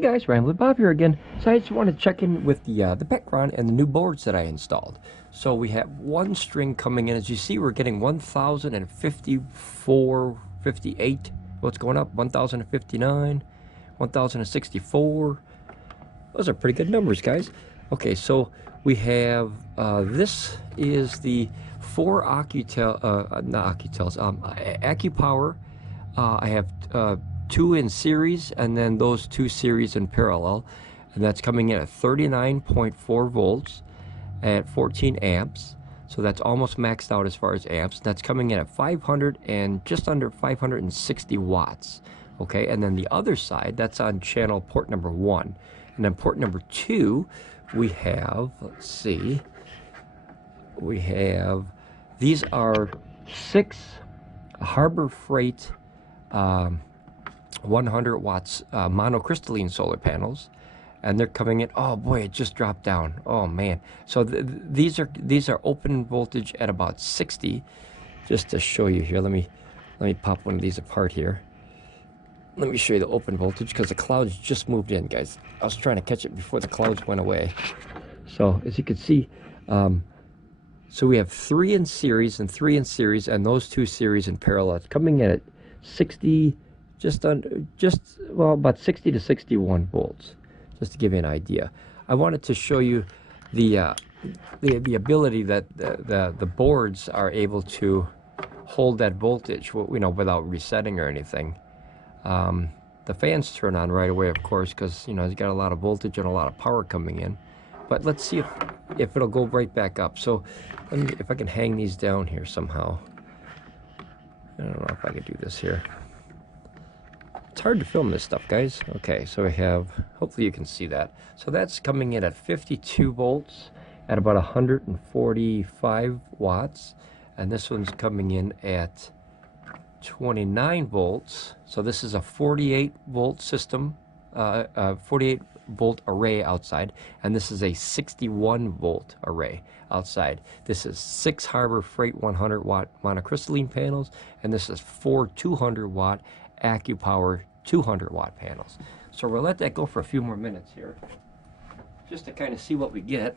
guys, Ramblin Bob here again. So I just want to check in with the Pecron and the new boards that I installed. So we have one string coming in. As you see, we're getting 1,054, 58. What's going up? 1,059, 1,064. Those are pretty good numbers, guys. Okay, so we have this is the 4 Oukitel, not Oukitels, Acopower. I have 2 in series, and then those 2 series in parallel, and that's coming in at 39.4 volts at 14 amps. So that's almost maxed out as far as amps. That's coming in at 500 and just under 560 watts. Okay, and then the other side, that's on channel port number 1, and then port number 2 we have, let's see, we have, these are 6 Harbor Freight 100 watts monocrystalline solar panels, and they're coming in. Oh boy, it just dropped down. Oh man. So these are open voltage at about 60. Just to show you here, let me pop one of these apart here. Let me show you the open voltage, because the clouds just moved in, guys. I was trying to catch it before the clouds went away. So as you can see, so we have 3 in series and 3 in series, and those 2 series in parallel. It's coming in at 60, well, about 60 to 61 volts, just to give you an idea. I wanted to show you the ability that the boards are able to hold that voltage, you know, without resetting or anything. The fans turn on right away, of course, because, you know, it's got a lot of voltage and a lot of power coming in. But let's see if it'll go right back up. So let me, if I can hang these down here somehow. I don't know if I can do this here. It's hard to film this stuff, guys. Okay, so we have, hopefully you can see that. So that's coming in at 52 volts at about 145 watts. And this one's coming in at 29 volts. So this is a 48 volt system, 48 volt array outside, and this is a 61 volt array outside. This is 6 Harbor Freight 100 watt monocrystalline panels, and this is 4 200 watt Acopower 200 watt panels. So we'll let that go for a few more minutes here, just to kind of see what we get.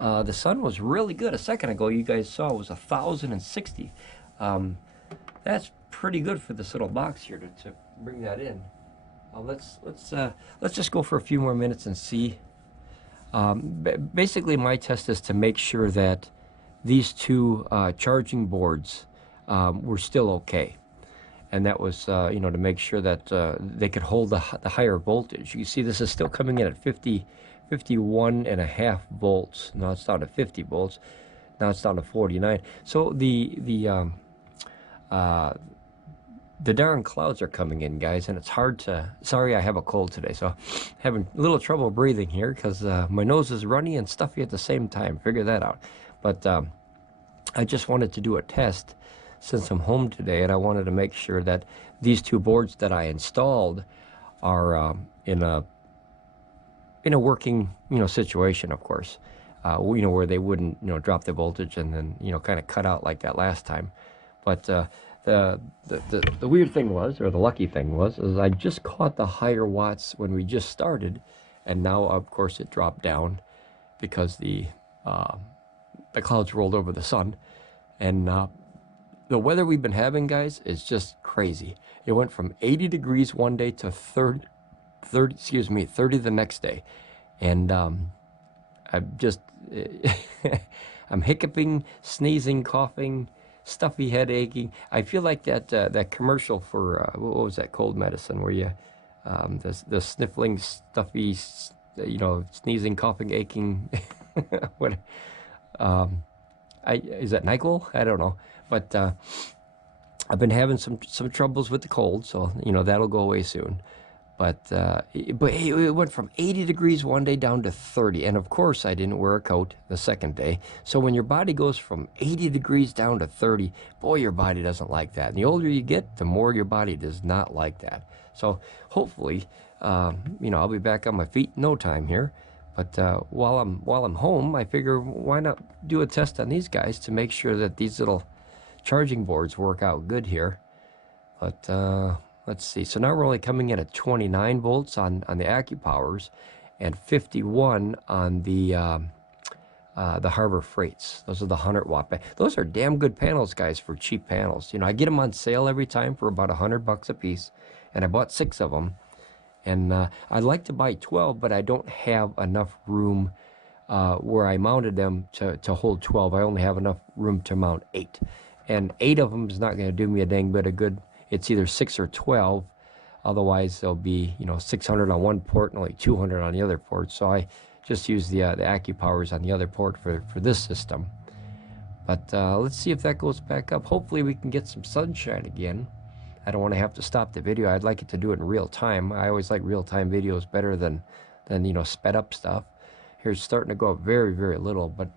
The sun was really good a second ago. You guys saw it was 1,060. That's pretty good for this little box here to bring that in. Let's just go for a few more minutes and see. Basically, my test is to make sure that these 2 charging boards were still okay, and that was you know, to make sure that they could hold the higher voltage. You see, this is still coming in at 51.5 volts. Now it's down to 50 volts. Now it's down to 49. So the darn clouds are coming in, guys, and it's hard to, sorry, I have a cold today, so having a little trouble breathing here, because my nose is runny and stuffy at the same time. Figure that out. But I just wanted to do a test since I'm home today, and I wanted to make sure that these 2 boards that I installed are in a working, you know, situation, of course, you know, where they wouldn't, you know, drop the voltage and then, you know, kind of cut out like that last time. But the weird thing was, or the lucky thing was, is I just caught the higher watts when we just started, and now of course it dropped down because the clouds rolled over the sun, and the weather we've been having, guys, is just crazy. It went from 80 degrees one day to 30 the next day, and I'm just I'm hiccuping, sneezing, coughing, stuffy head aching. I feel like that commercial for what was that cold medicine where you the sniffling, stuffy, you know, sneezing, coughing, aching. What? Is that NyQuil? I don't know, but I've been having some troubles with the cold, so you know that'll go away soon. But it went from 80 degrees one day down to 30. And of course, I didn't wear a coat the second day. So when your body goes from 80 degrees down to 30, boy, your body doesn't like that. And the older you get, the more your body does not like that. So hopefully, you know, I'll be back on my feet in no time here. But while I'm home, I figure why not do a test on these guys to make sure that these little charging boards work out good here. But let's see. So now we're only coming in at 29 volts on the Acopowers, and 51 on the Harbor Freights. Those are the 100-watt. Those are damn good panels, guys, for cheap panels. You know, I get them on sale every time for about $100 a piece, and I bought 6 of them. And I'd like to buy 12, but I don't have enough room where I mounted them to hold 12. I only have enough room to mount 8. And 8 of them is not going to do me a dang bit of good. It's either 6 or 12. Otherwise, there'll be, you know, 600 on one port and only 200 on the other port. So I just use the Acopowers on the other port for this system. But let's see if that goes back up. Hopefully we can get some sunshine again. I don't want to have to stop the video. I'd like it to do it in real time. I always like real-time videos better than you know, sped up stuff. Here it's starting to go up very, very little, but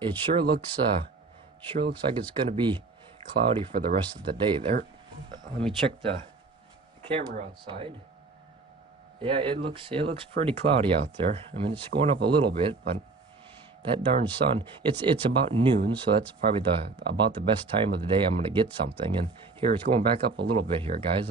it sure looks like it's going to be cloudy for the rest of the day there. Let me check the camera outside. Yeah, it looks pretty cloudy out there. I mean, it's going up a little bit, but that darn sun, it's about noon, so that's probably about the best time of the day I'm going to get something. And here it's going back up a little bit here, guys.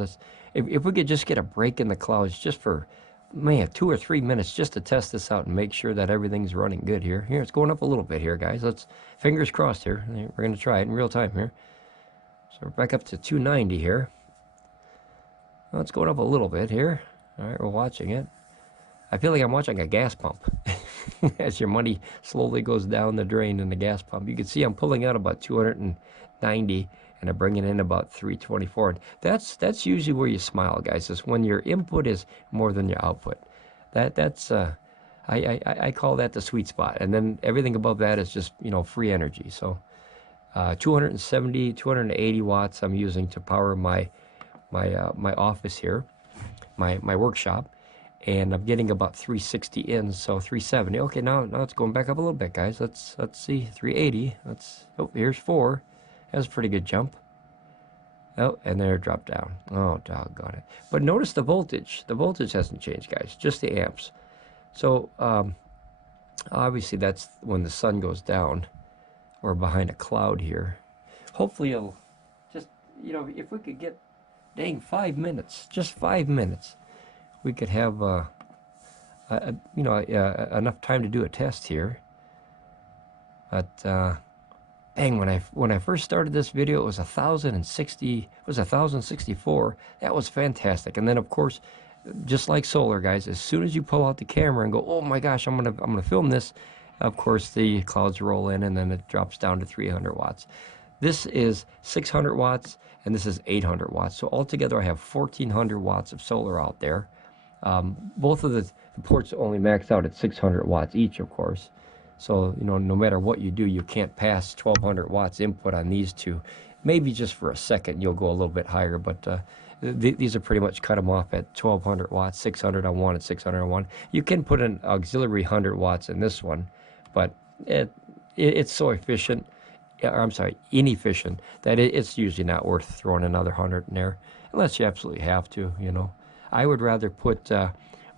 If we could just get a break in the clouds just for, man, 2 or 3 minutes just to test this out and make sure that everything's running good here. Here, it's going up a little bit here, guys. Let's, fingers crossed here. We're going to try it in real time here. So we're back up to 290 here. Well, it's going up a little bit here. All right, we're watching it. I feel like I'm watching a gas pump as your money slowly goes down the drain in the gas pump. You can see I'm pulling out about 290 and I'm bringing in about 324. And that's usually where you smile, guys, is when your input is more than your output. That's I call that the sweet spot. And then everything above that is just, you know, free energy. So 270, 280 watts I'm using to power my office here, my workshop. And I'm getting about 360 in, so 370. Okay, now it's going back up a little bit, guys. Let's see, 380. Oh, here's 4. That's a pretty good jump. Oh, and there it dropped down. Oh, doggone it. But notice the voltage. The voltage hasn't changed, guys, just the amps. So obviously that's when the sun goes down or behind a cloud here. Hopefully it'll just, you know, if we could get, dang, 5 minutes, just 5 minutes, we could have, you know, enough time to do a test here. But dang, when I first started this video, it was 1,060. It was 1,064. That was fantastic. And then, of course, just like solar, guys, as soon as you pull out the camera and go, oh my gosh, I'm gonna film this, of course the clouds roll in and then it drops down to 300 watts. This is 600 watts and this is 800 watts. So altogether, I have 1,400 watts of solar out there. Both of the ports only max out at 600 watts each, of course. So, you know, no matter what you do, you can't pass 1,200 watts input on these two. Maybe just for a second you'll go a little bit higher, but these are pretty much cut them off at 1,200 watts, 600 on one and 600 on one. You can put an auxiliary 100 watts in this one, but it's so efficient, or I'm sorry, inefficient, that it's usually not worth throwing another 100 in there, unless you absolutely have to, you know. I would rather put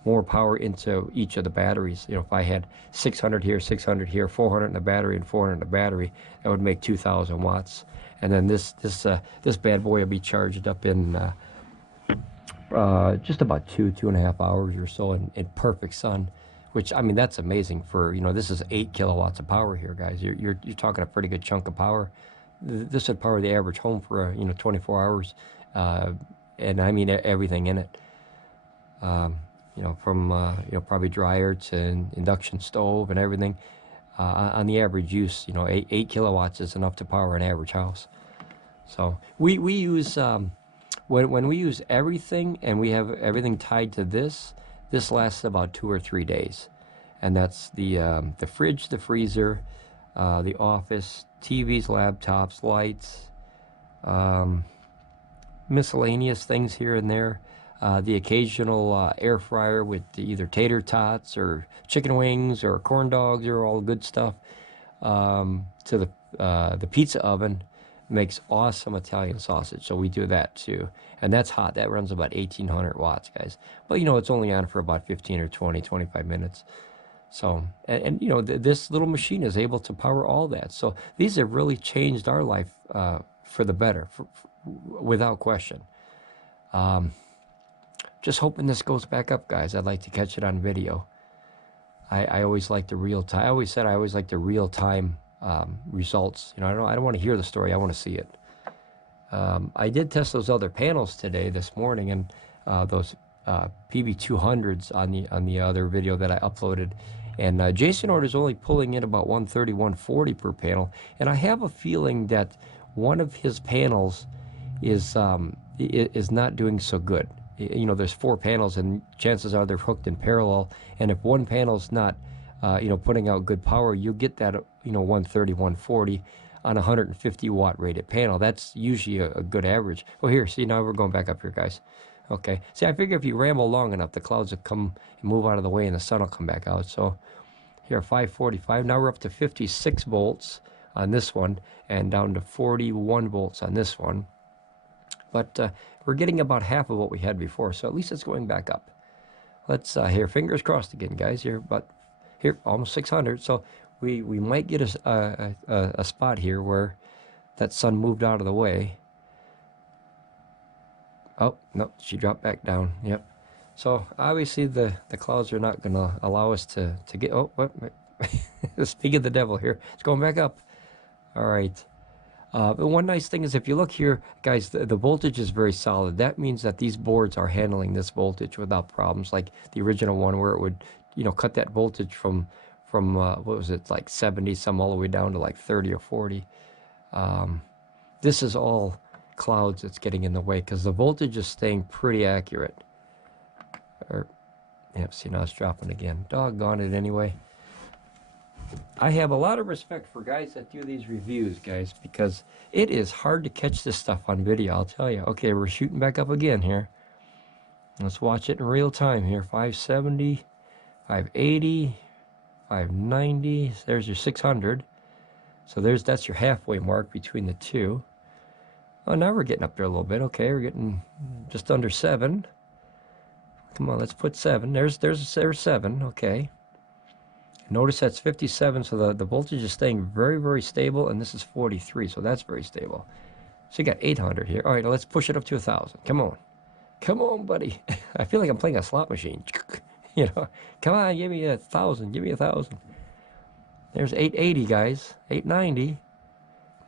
more power into each of the batteries. You know, if I had 600 here, 600 here, 400 in the battery, and 400 in the battery, that would make 2,000 watts. And then this bad boy will be charged up in just about 2.5 hours or so in perfect sun. Which, I mean, that's amazing for, you know, this is 8 kilowatts of power here, guys. You're talking a pretty good chunk of power. This would power the average home for, you know, 24 hours. And I mean everything in it. You know, from you know, probably dryer to induction stove and everything. On the average use, you know, 8 kilowatts is enough to power an average house. So we use when we use everything and we have everything tied to this lasts about 2 or 3 days, and that's the fridge, the freezer, the office, TVs, laptops, lights, miscellaneous things here and there. The occasional air fryer with either tater tots or chicken wings or corn dogs or all good stuff, to the pizza oven makes awesome Italian sausage, so we do that too, and that's hot. That runs about 1,800 watts, guys, but you know, it's only on for about 15 or 20, 25 minutes. So, and you know, this little machine is able to power all that. So these have really changed our life for the better, without question. Just hoping this goes back up, guys. I'd like to catch it on video. I always like the real time. I always said I always like the real time results. You know, I don't want to hear the story. I want to see it. I did test those other panels today, this morning, and those PB200s on the other video that I uploaded. And Jason Order's only pulling in about 130, 140 per panel. And I have a feeling that one of his panels is not doing so good. You know, there's 4 panels, and chances are they're hooked in parallel. And if one panel's not, you know, putting out good power, you'll get that, you know, 130, 140 on a 150 watt rated panel. That's usually a good average. Oh, here, see, now we're going back up here, guys. Okay, see, I figure if you ramble long enough, the clouds will come and move out of the way, and the sun will come back out. So here, 545. Now we're up to 56 volts on this one, and down to 41 volts on this one. But we're getting about half of what we had before, so at least it's going back up. Let's here, fingers crossed again, guys. Here, but here, almost 600. So we might get a spot here where that sun moved out of the way. Oh no, she dropped back down. Yep. So obviously the clouds are not going to allow us to get. Oh, what? Speak of the devil here. It's going back up. All right. But one nice thing is, if you look here, guys, the voltage is very solid. That means that these boards are handling this voltage without problems, like the original one where it would, you know, cut that voltage from what was it, like 70 some all the way down to like 30 or 40. This is all clouds that's getting in the way because the voltage is staying pretty accurate. Yeah, see, now it's dropping again. Doggone it anyway. I have a lot of respect for guys that do these reviews, guys, because it is hard to catch this stuff on video, I'll tell you. Okay, we're shooting back up again here. Let's watch it in real time here. 570, 580, 590. There's your 600. So that's your halfway mark between the two. Oh, now we're getting up there a little bit. Okay, we're getting just under 7. Come on, let's put 7. There's 7. Okay. Notice that's 57, so the voltage is staying very, very stable, and this is 43, so that's very stable. So you got 800 here. All right, let's push it up to 1,000. Come on. Come on, buddy. I feel like I'm playing a slot machine. You know, come on, give me 1,000. Give me 1,000. There's 880, guys. 890.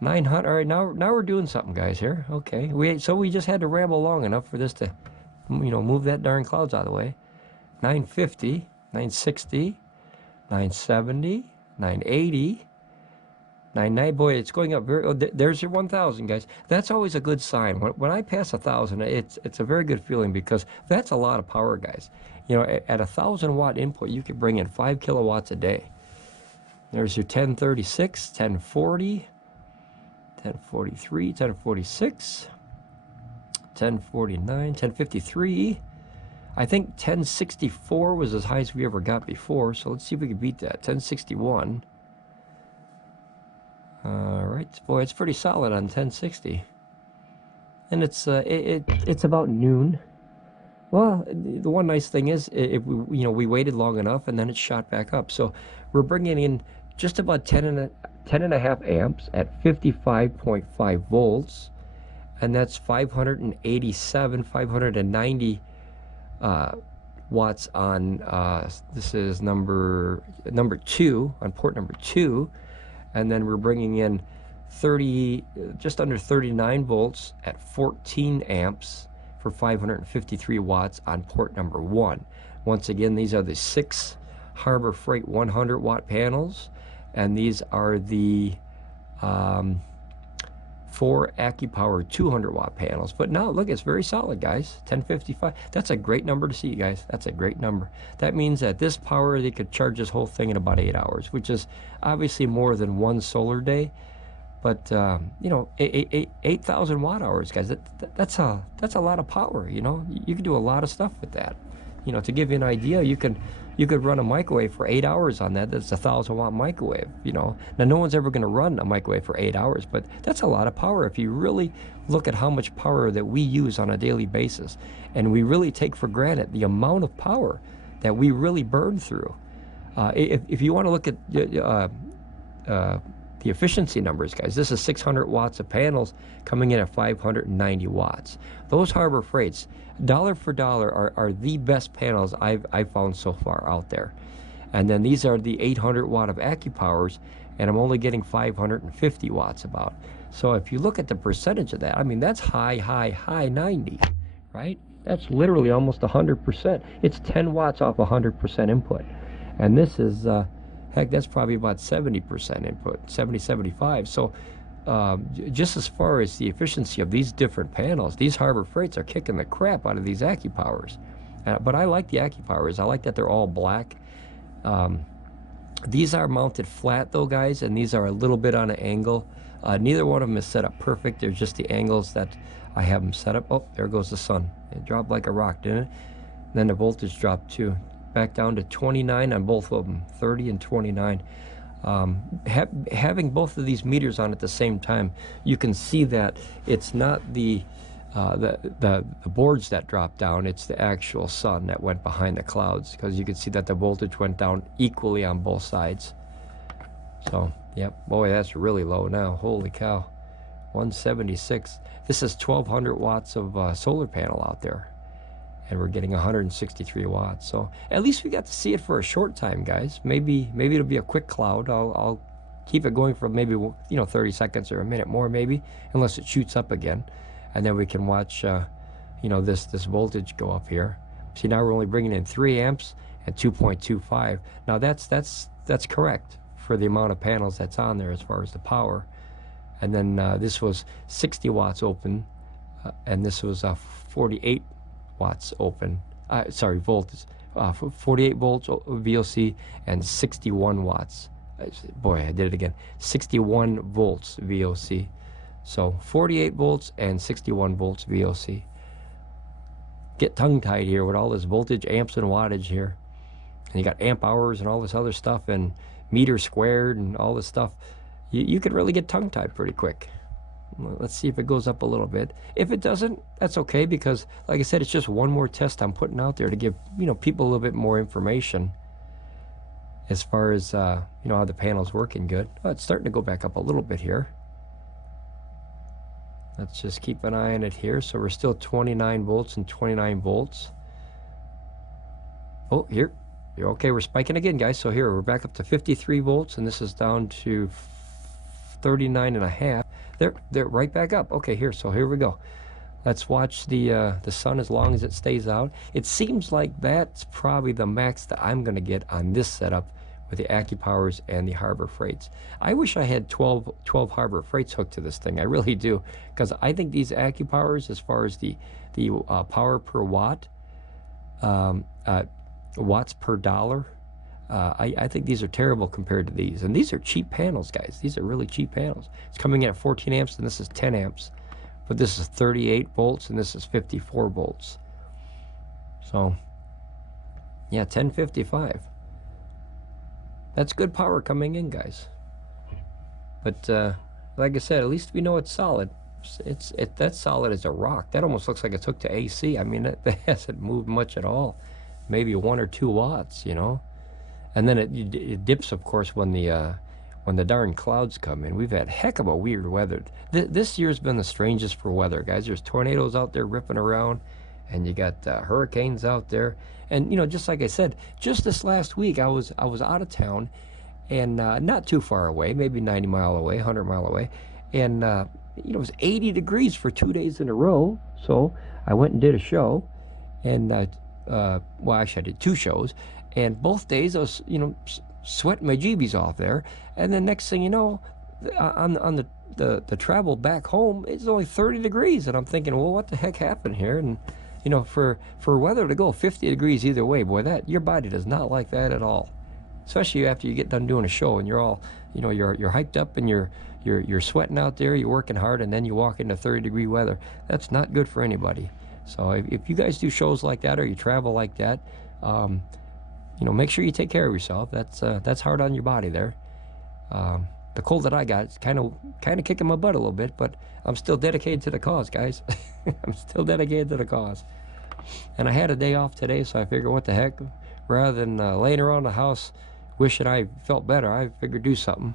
900. All right, now we're doing something, guys, here. Okay. So we just had to ramble long enough for this to, you know, move that darn clouds out of the way. 950, 960. 970, 980, 99. Boy, it's going up very. Oh, there's your 1,000, guys. That's always a good sign. When I pass 1,000, it's a very good feeling because that's a lot of power, guys. You know, at 1,000 watt input, you can bring in 5 kilowatts a day. There's your 1036, 1040, 1043, 1046, 1049, 1053. I think 1064 was as high as we ever got before, so let's see if we can beat that. 1061. All right, boy, it's pretty solid on 1060, and it's about noon. Well, the one nice thing is, we waited long enough, and then it shot back up. So we're bringing in just about 10.5 amps at 55.5 volts, and that's 590 watts on this is number 2 on port number 2, and then we're bringing in just under 39 volts at 14 amps for 553 watts on port number 1. Once again, these are the 6 Harbor Freight 100 watt panels, and these are the 4 Acopower 200 watt panels. But now look, it's very solid, guys. 1055. That's a great number to see, guys. That's a great number. That means that this power, they could charge this whole thing in about 8 hours, which is obviously more than one solar day. But you know, 8,000 watt hours, guys. That's a lot of power. You know, you can do a lot of stuff with that. You know, to give you an idea, you could run a microwave for 8 hours on that. That's a 1,000 watt microwave, you know. Now, no one's ever going to run a microwave for 8 hours, but that's a lot of power if you really look at how much power that we use on a daily basis. And we really take for granted the amount of power that we really burn through. If you want to look at the efficiency numbers, guys. This is 600 watts of panels coming in at 590 watts. Those Harbor Freights, dollar for dollar, are the best panels I've found so far out there. And then these are the 800 watt of Acopowers, and I'm only getting 550 watts about. So if you look at the percentage of that, I mean, that's high 90, right? That's literally almost 100%. It's 10 watts off 100% input. And this is, heck, that's probably about 70% input, 70, 75. So just as far as the efficiency of these different panels, these Harbor Freights are kicking the crap out of these Acopowers. But I like the Acopowers. I like that they're all black. These are mounted flat though, guys, and these are a little bit on an angle. Neither one of them is set up perfect. They're just the angles that I have them set up. Oh, there goes the sun. It dropped like a rock, didn't it? And then the voltage dropped too. Back down to 29 on both of them, 30 and 29. Having both of these meters on at the same time, you can see that it's not the boards that dropped down, it's the actual sun that went behind the clouds, because you can see that the voltage went down equally on both sides. So, yep, boy, that's really low now. Holy cow, 176. This is 1200 watts of solar panel out there, and we're getting 163 watts. So at least we got to see it for a short time, guys. Maybe it'll be a quick cloud. I'll keep it going for maybe 30 seconds or a minute more, maybe, unless it shoots up again. And then we can watch, this voltage go up here. See, now we're only bringing in 3 amps and 2.25. Now that's correct for the amount of panels that's on there as far as the power. And then this was 60 watts open, and this was 48 watts open. Volts. 48 volts VOC and 61 watts. Boy, I did it again. 61 volts VOC. So 48 volts and 61 volts VOC. Get tongue-tied here with all this voltage, amps, and wattage here. And you got amp hours and all this other stuff, and meter squared and all this stuff. You could really get tongue-tied pretty quick. Let's see if it goes up a little bit. If it doesn't, that's okay, because like I said, it's just one more test I'm putting out there to give people a little bit more information as far as how the panel's working good. Oh, it's starting to go back up a little bit here. Let's just keep an eye on it here. So we're still 29 volts and 29 volts. Oh, here. Okay, we're spiking again, guys. So here, we're back up to 53 volts, and this is down to 39 and a half. They're right back up. Okay, here. So here we go. Let's watch the sun as long as it stays out. It seems like that's probably the max that I'm going to get on this setup with the Acopowers and the Harbor Freights. I wish I had 12 Harbor Freights hooked to this thing. I really do, because I think these Acopowers, as far as the power per watt, watts per dollar, I think these are terrible compared to these. And these are cheap panels, guys. These are really cheap panels. It's coming in at 14 amps, and this is 10 amps. But this is 38 volts, and this is 54 volts. So, yeah, 1055. That's good power coming in, guys. But like I said, at least we know it's solid. That's solid as a rock. That almost looks like it's hooked to AC. I mean, that hasn't moved much at all. Maybe 1 or 2 watts, And then it dips, of course, when the darn clouds come in. We've had heck of a weird weather. This year's been the strangest for weather, guys. There's tornadoes out there ripping around, and you got hurricanes out there. And just like I said, just this last week, I was out of town, and not too far away, maybe 90 mile away, 100 mile away, and it was 80 degrees for 2 days in a row. So I went and did a show, and well, actually I did 2 shows, and both days I was sweating my jeebies off there. And then next thing you know, on the travel back home, it's only 30 degrees, and I'm thinking, well, what the heck happened here? And for weather to go 50 degrees either way, boy, that your body does not like that at all. Especially after you get done doing a show and you're all, you're hyped up and you're sweating out there, you're working hard, and then you walk into 30-degree weather. That's not good for anybody. So if you guys do shows like that or you travel like that, make sure you take care of yourself. That's hard on your body there. The cold that I got is kind of kicking my butt a little bit, but I'm still dedicated to the cause, guys. I'm still dedicated to the cause. And I had a day off today, so I figured, what the heck? Rather than laying around the house wishing I felt better, I figured do something.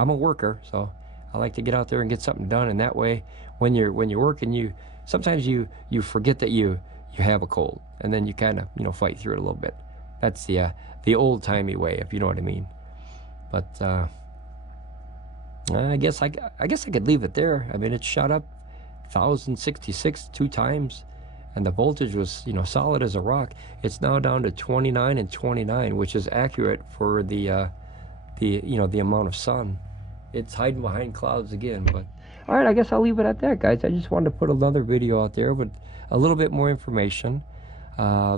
I'm a worker, so I like to get out there and get something done. And that way, when you're working, sometimes you forget that you have a cold, and then you kind of fight through it a little bit. That's the old timey way, if you know what I mean. But I guess I could leave it there. I mean, it shot up 1066 2 times, and the voltage was solid as a rock. It's now down to 29 and 29, which is accurate for the amount of sun. It's hiding behind clouds again. But all right, I guess I'll leave it at that, guys. I just wanted to put another video out there with a little bit more information.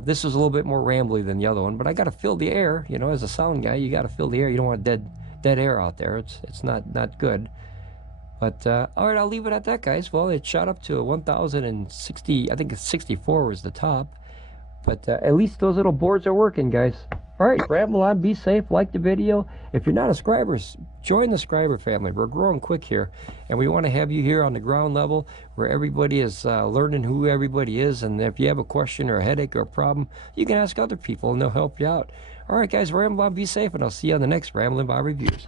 This is a little bit more rambly than the other one, but I got to fill the air. As a sound guy, you got to fill the air. You don't want dead air out there. It's not good. But all right, I'll leave it at that, guys. Well, it shot up to 1060. I think it's 64 was the top. But at least those little boards are working, guys. All right, ramble on, be safe, like the video. If you're not a subscriber, join the subscriber family. We're growing quick here, and we want to have you here on the ground level where everybody is learning who everybody is. And if you have a question or a headache or a problem, you can ask other people, and they'll help you out. All right, guys, ramble on, be safe, and I'll see you on the next Ramblin Bob Reviews.